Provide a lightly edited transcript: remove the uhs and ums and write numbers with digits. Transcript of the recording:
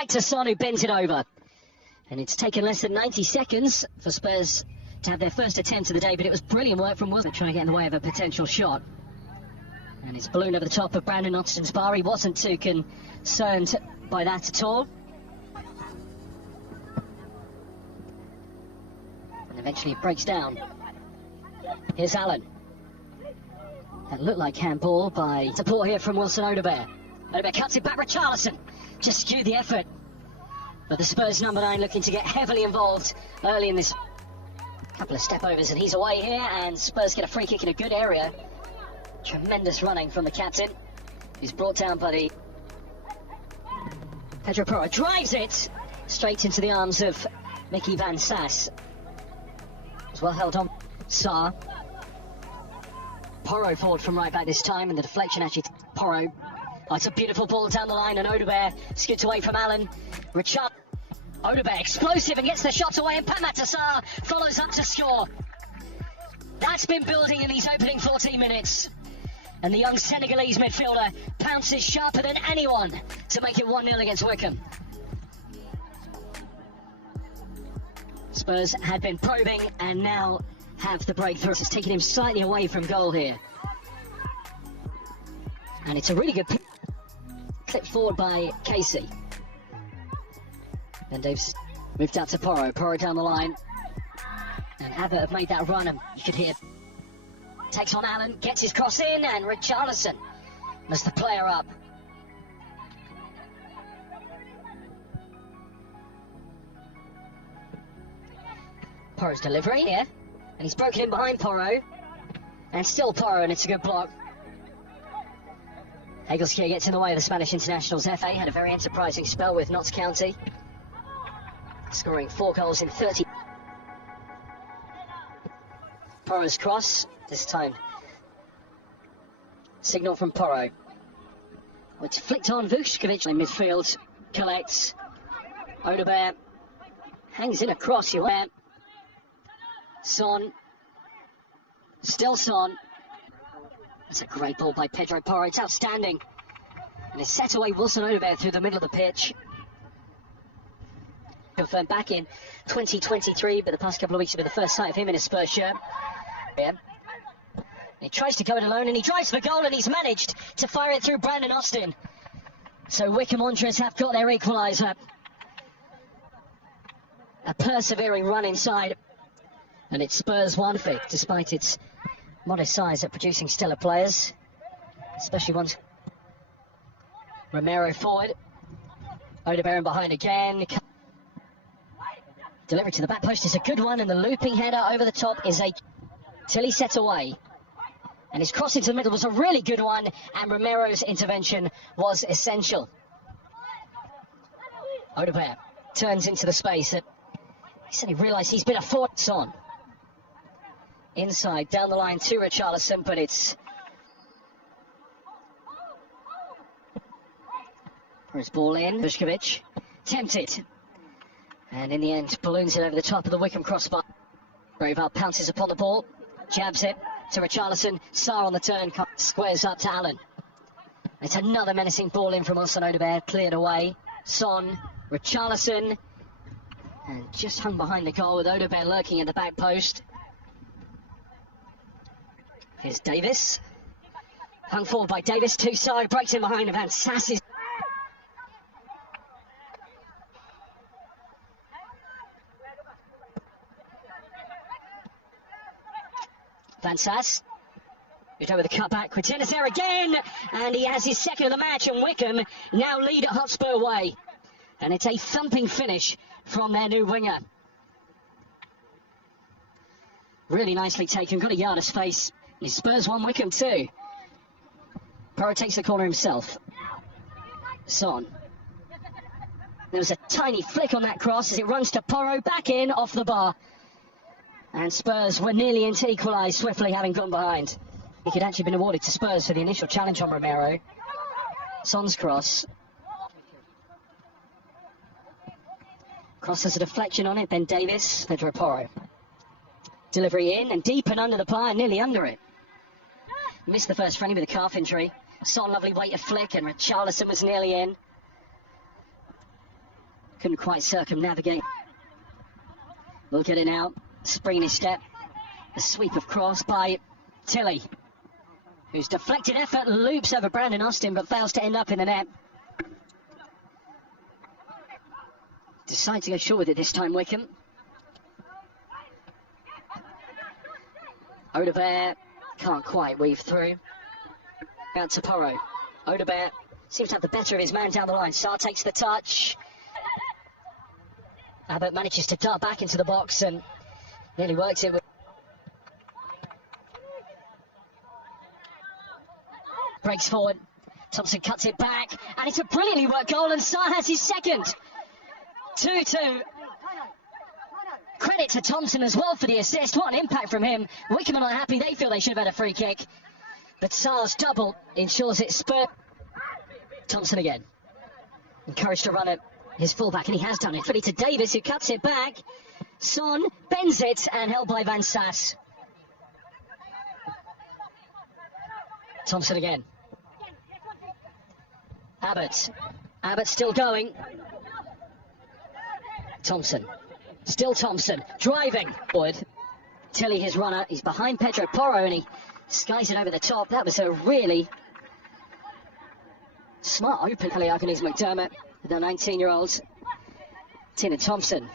back to Son, who bends it over. And it's taken less than 90 seconds for Spurs to have their first attempt of the day, but it was brilliant work from Wilson trying to get in the way of a potential shot. And it's ballooned over the top of Brandon Austin's bar. He wasn't too concerned by that at all. And eventually it breaks down. Here's Allen. That looked like handball by support here from Wilson Odobert. Odobert cuts it back, Richarlison just skewed the effort. But the Spurs number 9 looking to get heavily involved early in this. Couple of step overs and he's away here, and Spurs get a free kick in a good area. Tremendous running from the captain. He's brought down by the... Pedro Porro drives it straight into the arms of Mickey Van Sass. It's well held on. Sarr. Porro forward from right back this time, and the deflection actually Porro. Oh, it's a beautiful ball down the line, and Odobert skids away from Allen. Richard Odobert explosive and gets the shot away, and Pape Matar Sarr follows up to score. That's been building in these opening 14 minutes. And the young Senegalese midfielder pounces sharper than anyone to make it 1-0 against Wycombe. Spurs had been probing and now have the breakthrough. It's taken him slightly away from goal here. And it's a really good clip forward by Casey. Then Davis moved out to Porro. Porro down the line. And Abbott have made that run, and you could hear. Takes on Allen, gets his cross in, and Richarlison was the player up. Porro's delivery here, and he's broken in behind Porro. And still Porro, and it's a good block. Hagelskier gets in the way of the Spanish internationals. FA had a very enterprising spell with Notts County, scoring 4 goals in 30. Porro's cross, this time signal from Porro. It's flicked on Vuskovic in midfield, collects. Odobert hangs in a cross, you went. Son, still Son. That's a great ball by Pedro Porro, it's outstanding. And it's set away Wilson Odobert through the middle of the pitch. Confirmed back in 2023, but the past couple of weeks have been the first sight of him in a Spurs shirt. Yeah. He tries to go it alone, and he drives for goal, and he's managed to fire it through Brandon Austin. So Wycombe Wanderers have got their equaliser. A persevering run inside, and it's Spurs 1 fit, despite its modest size at producing stellar players, especially ones. Romero forward, Odobert in behind again. Delivery to the back post is a good one, and the looping header over the top is a Tilly set away. And his cross into the middle was a really good one, and Romero's intervention was essential. Odobert turns into the space that he suddenly realised he's been a forward. On. Inside, down the line to Richarlison, but it's... His ball in, Vuskovic, tempted. And in the end, balloons it over the top of the Wycombe crossbar. Braveheart pounces upon the ball, jabs it to Richarlison. Sarr on the turn, squares up to Allen. It's another menacing ball in from Wilson Odobert, cleared away. Son, Richarlison, and just hung behind the goal with Odobert lurking in the back post. Here's Davis, hung forward by Davis, to Sarr, breaks in behind Van Sass. Van Sass, moved over the cutback. Quintana's there again, and he has his second of the match, and Wycombe now lead at Hotspur way. And it's a thumping finish from their new winger. Really nicely taken, got a yard of space. His Spurs 1, Wycombe 2. Porro takes the corner himself. Son. There was a tiny flick on that cross as it runs to Porro, back in, off the bar. And Spurs were nearly in to equalise, swiftly having gone behind. He could actually been awarded to Spurs for the initial challenge on Romero. Son's cross. Cross has a deflection on it, then Davis, Pedro Porro. Delivery in and deep and under the bar, nearly under it. Missed the first friendly with a calf injury. Son, lovely weight of flick, and Richarlison was nearly in. Couldn't quite circumnavigate. We'll get it now. Spring in his step. A sweep of cross by Tilly, whose deflected effort loops over Brandon Austin but fails to end up in the net. Decide to go short with it this time, Wycombe. Odebear can't quite weave through. Out to Porro. Odebear seems to have the better of his man down the line. Sarr takes the touch. Abbott manages to dart back into the box and nearly works it with... Breaks forward. Thompson cuts it back, and it's a brilliantly worked goal, and Sarr has his second. 2-2. Credit to Thompson as well for the assist. What an impact from him. Wycombe are not happy. They feel they should have had a free kick. But Sarr's double ensures it's spurt. Thompson again. Encouraged to run at his fullback, and he has done it. Ready to Davis, who cuts it back. Son bends it, and held by Van Sass. Thompson again. Abbott. Abbott still going. Thompson. Still Thompson. Driving forward. Tilly, his runner. He's behind Pedro Porro, and he skies it over the top. That was a really smart open. Kelly Arcanese McDermott, the 19-year-olds. Tina Thompson